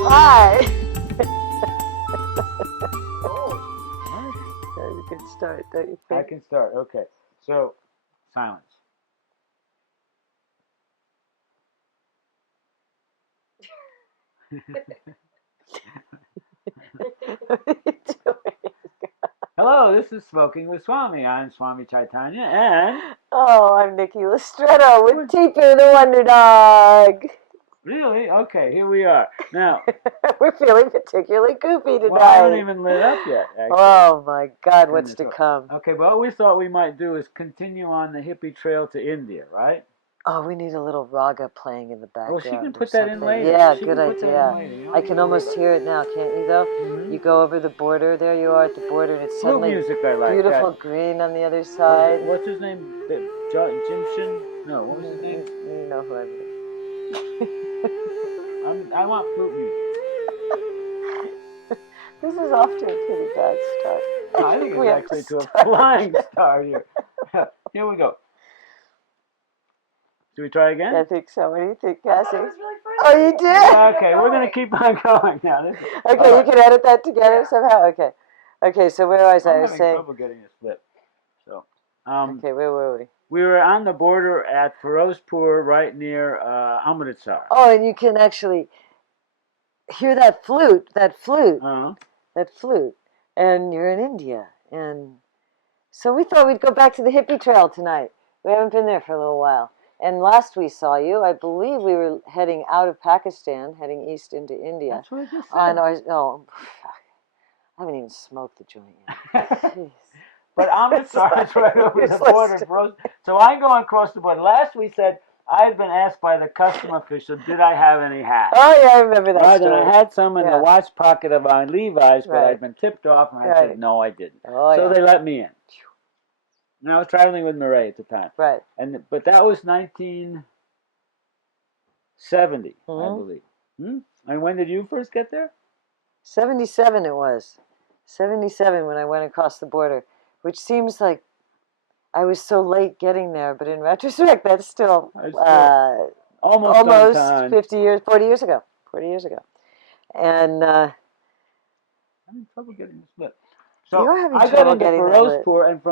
Hi. What? That's a good start, don't you I think? can start. Okay. So, silence. What are you doing? Hello, this is Smoking with Swami. I'm Swami Chaitanya, and Oh, I'm Nikki Listretto with Teepu the Wonder Dog. really, okay, here we are. Now, We're feeling particularly goofy tonight. well, I haven't even lit up yet. Actually. Oh my God, what's to come? Okay, but what we thought we might do is continue on the Hippie Trail to India, right? Oh, we need a little raga playing in the background. Well, she can or put that in something. later. Yeah, She good can put that in idea. later, you know? I can almost hear it now, can't you? Though you go over the border. There you are at the border, and it's Flute suddenly music, I like beautiful that. green on the other side. What's his name? Jimshin? No, what was his name? You know who I mean. I want flute music. This is off to a pretty bad start. I think we it's have actually to a start. flying start here. Here we go. Should we try again? I think so. What do you think, Cassie? That was really funny. Oh, you did? Yeah, okay, we're going to keep on going now. Okay, you can edit that together somehow? Okay. Okay, so where was I? I'm I was having saying. trouble getting this flip. So, Okay, where were we? we were on the border at Firozpur, right near Amritsar. Oh, and you can actually hear that flute, Uh-huh. that flute. And you're in India. And so we thought we'd go back to the Hippie Trail tonight. We haven't been there for a little while. And last we saw you, I believe we were heading out of Pakistan, heading east into India. That's what I just said. On our, I haven't even smoked the joint yet. Jeez. But Amritsar is right over the border. So I'm going across the border. Last we said I had been asked by the custom official, did I have any hats? Oh, yeah, I remember that Right, story. and I had some in the watch pocket of my Levi's, but I'd been tipped off, and I said, no, I didn't. Oh, so they let me in. And I was traveling with Murray at the time. Right. But that was 1970, I believe. And when did you first get there? 77 it was. 77 when I went across the border, which seems like I was so late getting there, but in retrospect, that's still almost 50 years, 40 years ago. 40 years ago. And I'm having trouble getting this flip. So you're having I got trouble into getting Firozpur, and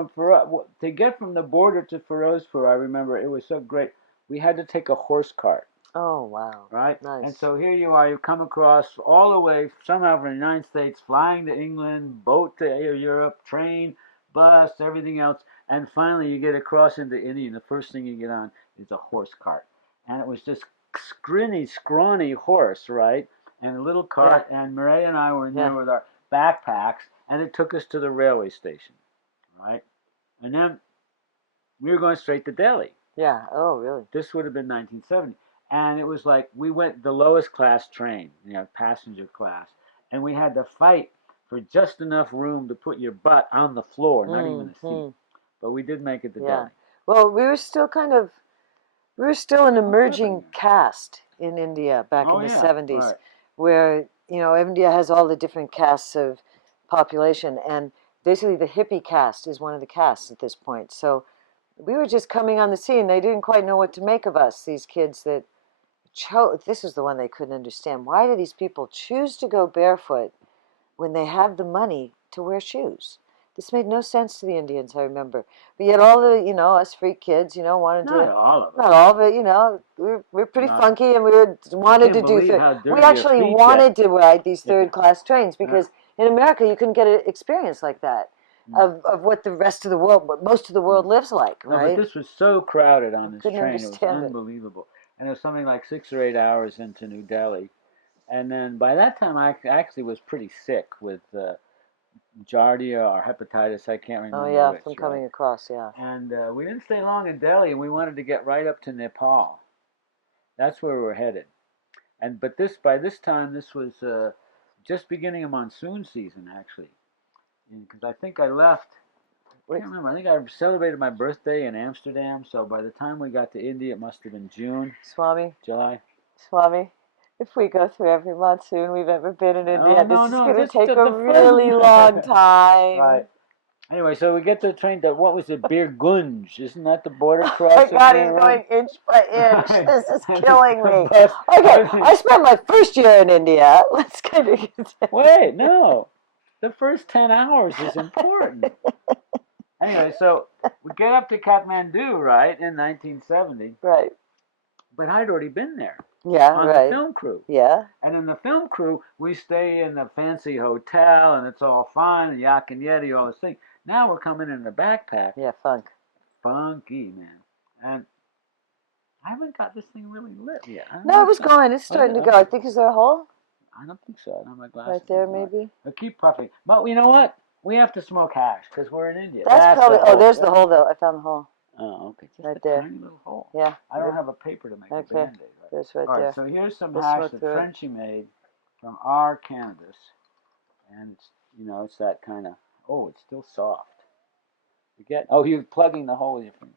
to get from the border to Firozpur, I remember it was so great. We had to take a horse cart. Oh, wow. Right? Nice. And so here you are, you come across all the way, somehow from the United States, flying to England, boat to Europe, train, bus, everything else, and finally you get across into India, and the first thing you get on is a horse cart. And it was this scrawny horse, right? And a little cart, and Murray and I were in there with our backpacks, and it took us to the railway station, right? And then we were going straight to Delhi. Yeah, oh, really? This would have been 1970. And it was like we went the lowest class train, passenger class, and we had to fight for just enough room to put your butt on the floor, not even a seat. But we did make it to Delhi. Well, we were still an emerging caste in India back in the 70s, where, India has all the different castes of population, and basically the hippie caste is one of the castes at this point. So we were just coming on the scene. They didn't quite know what to make of us, these kids that this is the one they couldn't understand. Why do these people choose to go barefoot when they have the money to wear shoes? This made no sense to the Indians, I remember. But yet all the, us freak kids, wanted to... Not all of us. Not all of it, we're pretty funky, and we wanted to do things. We actually wanted to ride these third-class trains, because in America you couldn't get an experience like that. Of what the rest of the world, what most of the world lives like, right? No, but this was so crowded on this train. It was understand unbelievable. And it was something like 6 or 8 hours into New Delhi. And then by that time, I actually was pretty sick with giardia or hepatitis. I can't remember. Oh, yeah, which, from coming across, yeah. And we didn't stay long in Delhi, and we wanted to get right up to Nepal. That's where we were headed. But by this time, this was just beginning of monsoon season, actually. Because I think I left... I can't remember. I think I celebrated my birthday in Amsterdam, so by the time we got to India, it must have been June. July. Swami, if we go through every monsoon we've ever been in India, this is going to just take a really long time. Right. Anyway, so we get to the train to, what was it, Bir Gunj? Isn't that the border Oh my crossing God, there, he's right? going inch by inch. Right. This is And killing the me. bus, Okay, I spent my first year in India. Let's kind of wait, no. The first 10 hours is important. Anyway, so we get up to Kathmandu, right, in 1970, Right. but I'd already been there Yeah, on the right. film crew. Yeah. And in the film crew, we stay in a fancy hotel, and it's all fine, and yak and yeti, all this thing. Now we're coming in a backpack. Yeah, funk. Funky, man. And I haven't got this thing really lit yet. I don't No, know it was if going. It's oh, is it? starting to go. Okay. I think, is there a hole? I don't think so. I don't have my glasses. Right there, on. All right. maybe? Now keep puffing. But you know what? We have to smoke hash because we're in India. That's probably, the oh, hole. there's the hole, though. I found the hole. Oh, okay. Just Right a there. tiny little hole. Yeah. I don't have a paper to make a Okay. band-aid. Right? It's right All right, there. so here's some Just hash smoke that through it. Frenchie made from our cannabis. And it's, you know, it's that kind of, oh, it's still soft. You get, oh, you're plugging the hole with your finger.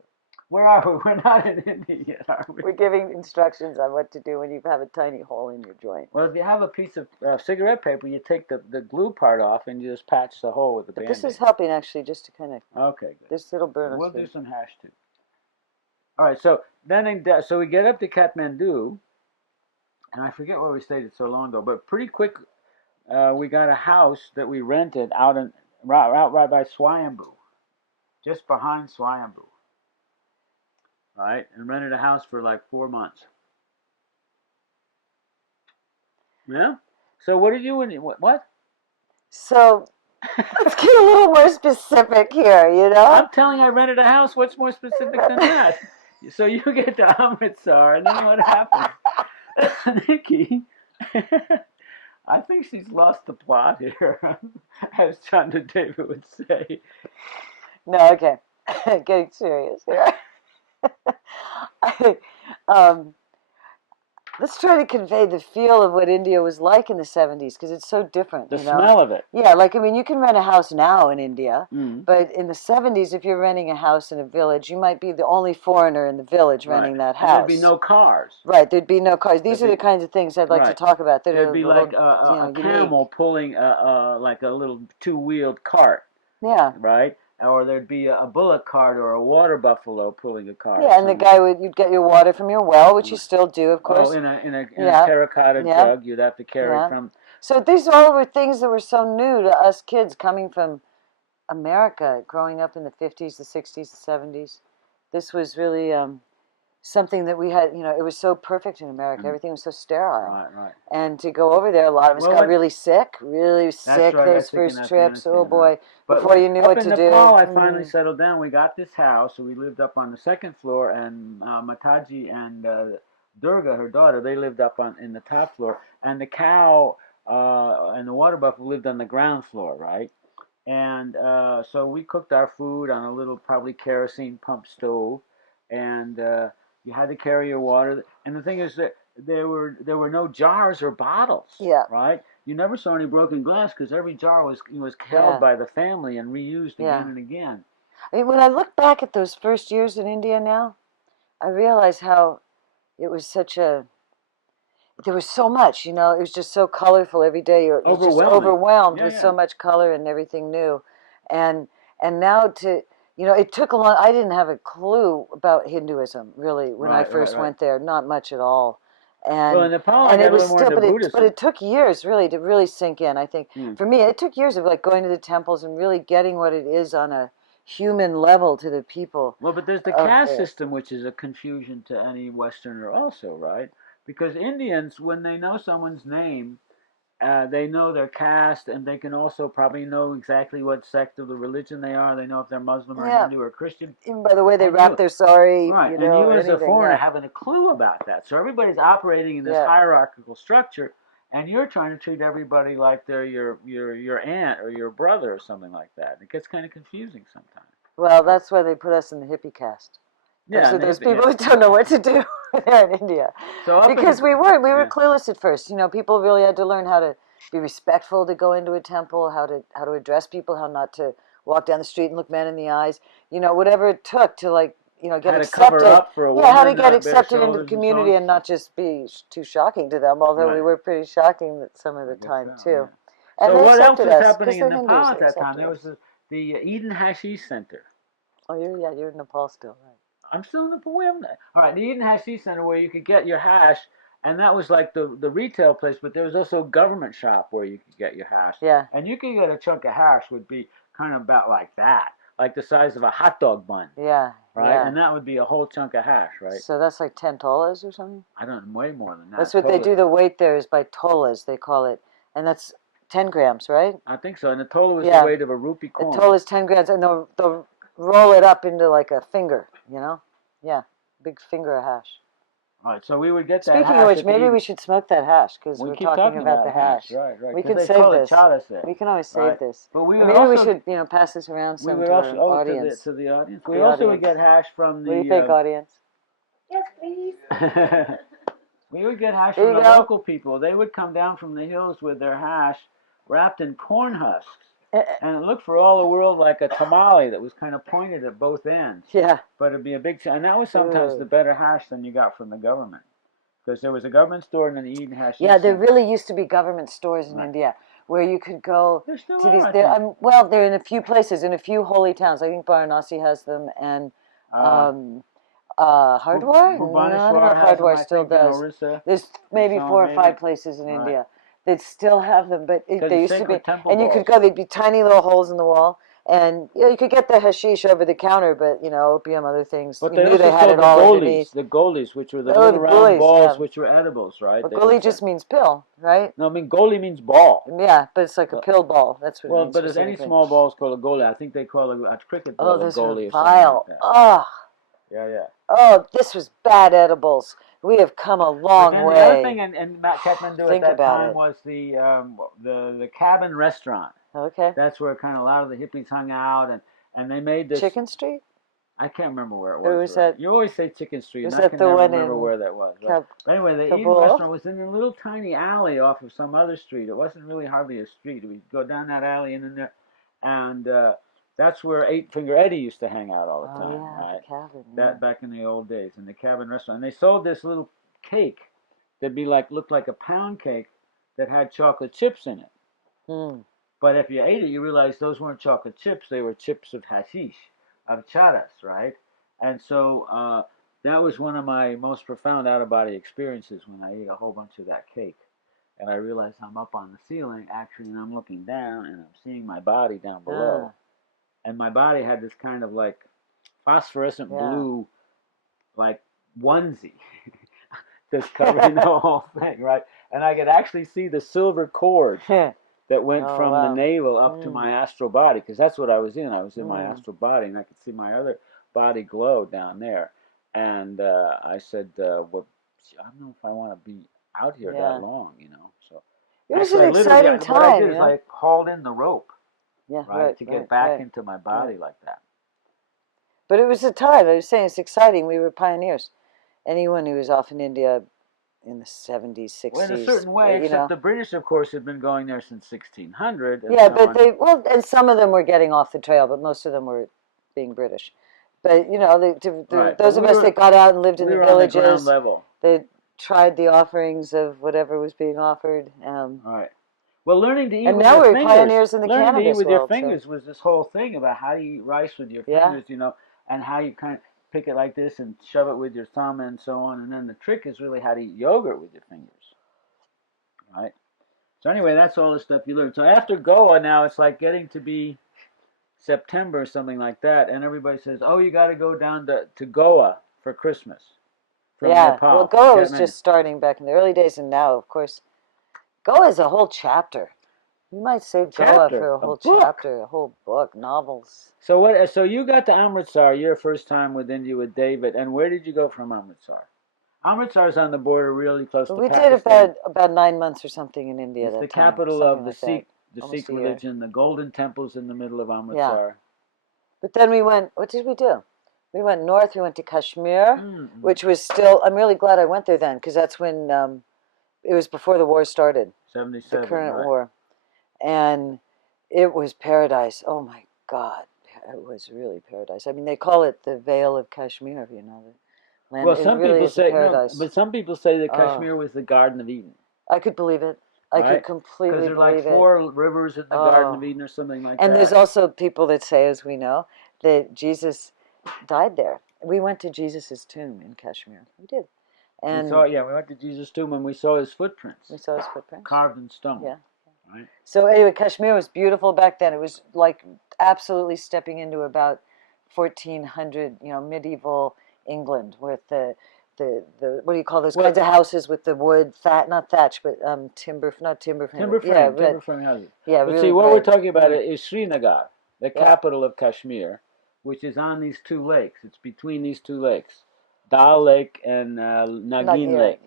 Where are we? We're not in India yet, are we? We're giving instructions on what to do when you have a tiny hole in your joint. Well, if you have a piece of cigarette paper, you take the glue part off and you just patch the hole with the But Band-Aid. this is helping, actually, just to kind of, Okay, good. this little burn us. We'll do some hash, too. All right, so then so we get up to Kathmandu, and I forget where we stayed it so long ago, but pretty quick we got a house that we rented out right by Swayambhu, just behind Swayambhu. Right, and rented a house for like 4 months. Yeah. So what did you what? So let's get a little more specific here, you know? I'm telling you, I rented a house. What's more specific than that? So you get to Amritsar, and then what happens? Nikki, I think she's lost the plot here, as Chandra David would say. No, okay. Getting serious here. um, let's try to convey the feel of what India was like in the 70s, because it's so different. The you know? smell of it. Yeah, like, I mean, you can rent a house now in India, Mm. but in the 70s, if you're renting a house in a village, you might be the only foreigner in the village renting that house. And there'd be no cars. Right, there'd be no cars. These are the kinds of things I'd like to talk about. That there'd are be little, like a camel pulling like a little two-wheeled cart. Yeah. Right? Or there'd be a bullock cart or a water buffalo pulling a cart. Yeah, and the guy you'd get your water from your well, which you still do, of course. Oh, in a terracotta jug you'd have to carry from. So these all were things that were so new to us kids coming from America, growing up in the 50s, the 60s, the 70s. This was really something that we had, you know, it was so perfect in America. Everything was so sterile. Right. And to go over there, a lot of us got really sick those first trips. Oh boy, before you knew what to do. Up in Nepal, I finally settled down. We got this house, so we lived up on the second floor, and Mataji and Durga, her daughter, they lived up in the top floor, and the cow and the water buffalo lived on the ground floor, right? And so we cooked our food on a little, probably kerosene pump stove, and you had to carry your water. And the thing is that there were no jars or bottles. Yeah. Right. You never saw any broken glass because every jar was held by the family and reused again and again. I mean, when I look back at those first years in India now, I realize how it was there was so much, you know, it was just so colorful every day. You're just overwhelmed with so much color and everything new. And now you know, it took a long, I didn't have a clue about Hinduism, really, when I first went there. Not much at all. And, well, in Nepal, I got a little more into Buddhism. But it took years, really, to really sink in, I think. For me, it took years of, like, going to the temples and really getting what it is on a human level to the people. Well, but there's the caste system, which is a confusion to any Westerner also, right? Because Indians, when they know someone's name, they know their caste, and they can also probably know exactly what sect of the religion they are. They know if they're Muslim or Hindu or Christian. Even by the way they wrap their sari, right? You know, and you as a foreigner having a clue about that. So everybody's operating in this hierarchical structure, and you're trying to treat everybody like they're your aunt or your brother or something like that. It gets kind of confusing sometimes. Well, that's why they put us in the hippie caste. Yeah, those people who don't know what to do there in India. So because we were clueless at first. You know, people really had to learn how to be respectful to go into a temple, how to address people, how not to walk down the street and look men in the eyes. You know, whatever it took to, like, you know, get accepted. How to get accepted into the community and not just be too shocking to them. Although we were pretty shocking some of the time too. And so what else was happening in Nepal at that time? the Eden Hashish Center. Oh, you're in Nepal still, right? I'm still in the poem. All right, the Eden Hashish Center where you could get your hash, and that was like the retail place, but there was also a government shop where you could get your hash. Yeah. And you could get a chunk of hash would be kind of about like that, like the size of a hot dog bun. Yeah. Right, yeah. and that would be a whole chunk of hash, right? So that's like 10 tolas or something? I don't know, way more than that. That's what they do. The weight there is by tolas, they call it. And that's 10 grams, right? I think so. And the tola was Yeah. the weight of a rupee coin. The tola is 10 grams, and they'll roll it up into like a finger, you know? Yeah, big finger of hash. All right, so we would get that Speaking hash of which, at the maybe Eden. we should smoke that hash because We we're keep talking about the hash. Right, right. We 'cause can they save call it this. charas there. We can always save Right. this. But we Or would maybe we also, should, pass this around we some would to also, our audience. to the audience. We The also would audience. get hash from the. What do you think, audience? Yes, please. We would get hash There from you the go. local people. They would come down from the hills with their hash wrapped in corn husks. And it looked for all the world like a tamale that was kind of pointed at both ends. Yeah. But it'd be a big, and that was sometimes the better hash than you got from the government. Because there was a government store and an Eden Hash. Yeah, there really used to be government stores in India where you could go There still to are, these. I think. Well, they're in a few places, in a few holy towns. I think Varanasi has them, and Hardwar? No, I don't know if has them, Hardwar I still think, in does. Orissa. There's maybe so, 4 or 5 maybe. places in Right. India that still have them, but Because they it's used to be. sacred temple And you could balls. go, they'd be tiny little holes in the wall, and you could get the hashish over the counter, but opium, other things. But You they knew also they had sold it the all goalies, underneath. the goalies, which were the Oh, little the round goalies, balls, yeah. which were edibles, right? But They goli would just say. means pill, right? No, I mean goli means ball. Yeah, but it's like a pill ball. That's what it Well, means but as any specifically. small ball is called a goalie. I think they call a cricket ball Oh, a those goalie were or something vile. like that. Oh, Yeah, yeah. oh, this was bad edibles. We have come a But long then way. the other thing in Kathmandu at Think that about time it. was the cabin restaurant. Okay. That's where kind of a lot of the hippies hung out, and they made this. Chicken Street? I can't remember where it was. Or was right? that? You always say Chicken Street, Was and I that can the never one remember in where that was. But anyway, the Eden Kabul? restaurant was in a little tiny alley off of some other street. It wasn't really hardly a street. We'd go down that alley and in there, and that's where Eight Finger Eddie used to hang out all the time. Oh yeah, right? the cabin. Yeah. That back in the old days in the cabin restaurant. And they sold this little cake that'd be looked like a pound cake that had chocolate chips in it. Mm. But if you ate it, you realized those weren't chocolate chips; they were chips of hashish, of charas, right? And so that was one of my most profound out-of-body experiences when I ate a whole bunch of that cake, and I realized I'm up on the ceiling actually, and I'm looking down, and I'm seeing my body down below, and my body had this kind of like phosphorescent blue, like onesie. Just covering the whole thing, right? And I could actually see the silver cord that went from the navel up to my astral body, because that's what I was in. I was in my astral body, and I could see my other body glow down there. And I said, well, I don't know if I want to be out here that long, So it was an exciting time. What I did is I hauled in the rope, to get back into my body like that. But it was a time. I was saying it's exciting. We were pioneers. Anyone who was off in India in the 70s, 60s. Well, in a certain way, except the British, of course, had been going there since 1600. Yeah, but and some of them were getting off the trail, but most of them were being British. But, those of us that got out and lived in the villages, on the ground level. They tried the offerings of whatever was being offered. Right. Well, learning to eat and with now your we're fingers, pioneers in the learning cannabis to eat with world, your fingers was this whole thing about how do you eat rice with your fingers, and how you kind of pick it like this and shove it with your thumb and so on. And then the trick is really how to eat yogurt with your fingers. Right? So anyway, that's all the stuff you learn. So after Goa now, it's like getting to be September or something like that, and everybody says, oh, you got to go down to Goa for Christmas. From Nepal, well, Goa was just starting back in the early days, and now, of course, Goa is a whole chapter. You might save Goa for a whole chapter, a whole book, novels. So what? So you got to Amritsar your first time with India with David, and where did you go from Amritsar? Amritsar is on the border, really close to Pakistan. We did about 9 months or something in India. It's that the time, capital of the like Sikh religion. The golden temples in the middle of Amritsar. Yeah. But then we went. What did we do? We went north. We went to Kashmir, which was still. I'm really glad I went there then, because that's when it was before the war started. 77. The current war. And it was paradise. Oh my God, it was really paradise. I mean, they call it the Vale of Kashmir. The land. Well, some really people say paradise. no, but some people say that Kashmir was the Garden of Eden. I could believe it. I right? could completely Because there's like believe it. 4 rivers in the Garden of Oh. Eden or something like And that. there's also people that say, as we know, that Jesus died there. We went to Jesus' tomb in Kashmir. We did. And we went to Jesus' tomb and we saw his footprints. we saw his footprints. Carved in stone. Yeah. Right. So anyway, Kashmir was beautiful back then. It was like absolutely stepping into about 1400, medieval England with the what do you call those kinds of houses with the wood, not thatch, but timber, not timber frame. Timber frame, timber frame houses. Yeah, but really see, what great. we're talking about is Srinagar, the capital of Kashmir, which is on these 2 lakes. It's between these 2 lakes, Dal Lake and Nagin Lake.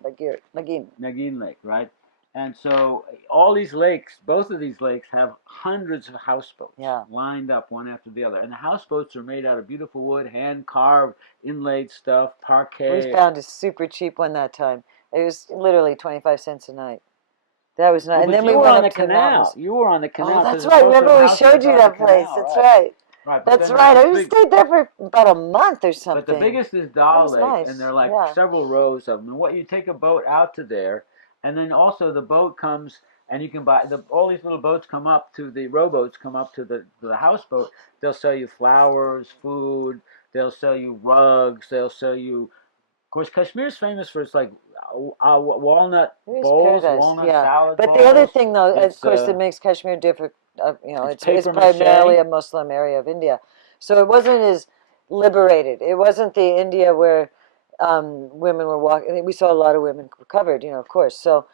Nagin Lake, right? And so all these lakes, both of these lakes have hundreds of houseboats lined up one after the other. And the houseboats are made out of beautiful wood, hand-carved, inlaid stuff, parquet. We found a super cheap one that time. It was literally 25 cents a night. That was nice. Well, and then we were went on up the to the canal. mountains. You were on the canal. Oh, that's right. Remember we showed you that place. That's right. Right, that's right. I just stayed there for about a month or something. But the biggest is Dal Lake, nice. and there are like several rows of them. And what you take a boat out to there, and then also the boat comes, and you can buy all these little boats come up to the rowboats come up to the houseboat. They'll sell you flowers, food. They'll sell you rugs. They'll sell you. Of course, Kashmir's famous for its like walnut bowls, walnut salad But bowls. the other thing, though, of course, that makes Kashmir different, it's primarily a Muslim area of India. So it wasn't as liberated. It wasn't the India where women were walking. We saw a lot of women covered, of course. So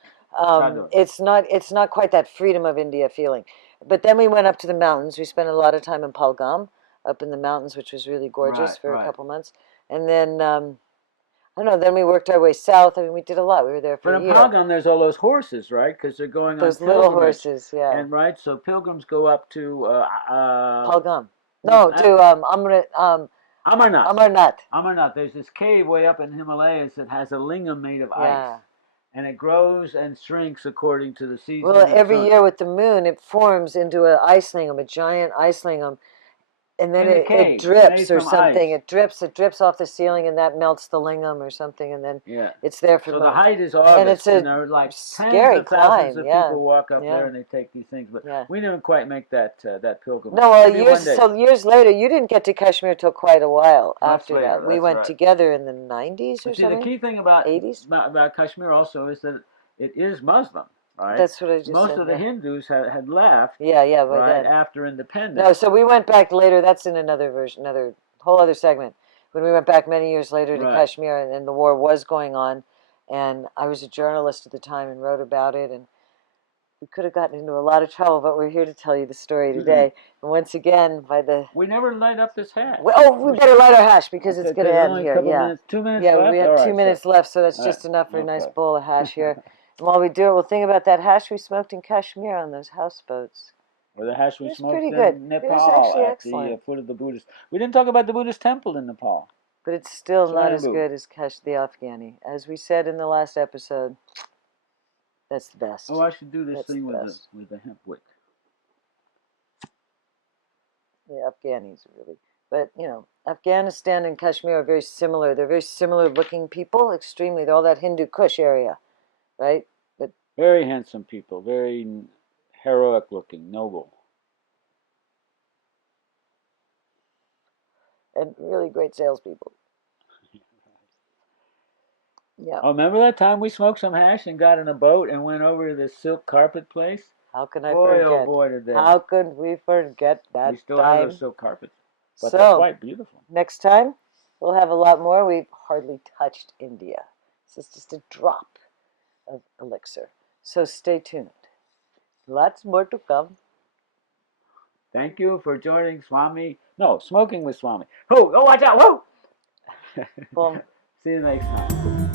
it's not quite that freedom of India feeling. But then we went up to the mountains. We spent a lot of time in Palgam, up in the mountains, which was really gorgeous for a couple months. And then I don't know. Then we worked our way south. I mean, we did a lot. We were there for a year. But in Palgam, there's all those horses, right? Because they're going on those little horses, yeah. And right, so pilgrims go up to Palgam. No, to Amarnath. Amarnath. Amarnath. There's this cave way up in the Himalayas that has a lingam made of ice, and it grows and shrinks according to the season. Well, every year with the moon, it forms into an ice lingam, a giant ice lingam. And then it drips or something. It drips off the ceiling, and that melts the lingam or something, and then it's there for. So the height is August, and it's a there are like scary tens of thousands climb. of people walk up there and they take these things, but we didn't quite make that pilgrimage. No, well, years later, you didn't get to Kashmir till quite a while after later, that. We went together in the 90s or something. The key thing about 80s about Kashmir also is that it is Muslim. Right? That's what I just said. Most of the Hindus had left. Right after independence. No, so we went back later. That's in another version, another whole other segment. When we went back many years later to Kashmir, and the war was going on, and I was a journalist at the time and wrote about it, and we could have gotten into a lot of trouble, but we're here to tell you the story today. And once again, we never light up this hash. We better light our hash because it's going to end here. Minutes, 2 minutes left? We have 2 minutes left, so that's just enough for a nice bowl of hash here. And while we do it, we'll think about that hash we smoked in Kashmir on those houseboats. Or the hash we smoked in Nepal at the foot of the Buddhist. We didn't talk about the Buddhist temple in Nepal. But it's still not as good as the Afghani. As we said in the last episode, that's the best. Oh, I should do this thing with the hemp wick. The Afghanis are really... But, Afghanistan and Kashmir are very similar. They're very similar looking people, extremely. They're all that Hindu Kush area. Right? But very handsome people, very heroic looking, noble. And really great salespeople. Yeah. Oh, remember that time we smoked some hash and got in a boat and went over to this silk carpet place? How can I forget? Oh boy, did they. How could we forget that We still have those silk carpets. But they're quite beautiful. Next time, we'll have a lot more. We've hardly touched India. This is just a drop of elixir. So stay tuned. Lots more to come. Thank you for joining Smoking with Swami. Oh, watch out! Whoa! Well, see you next time.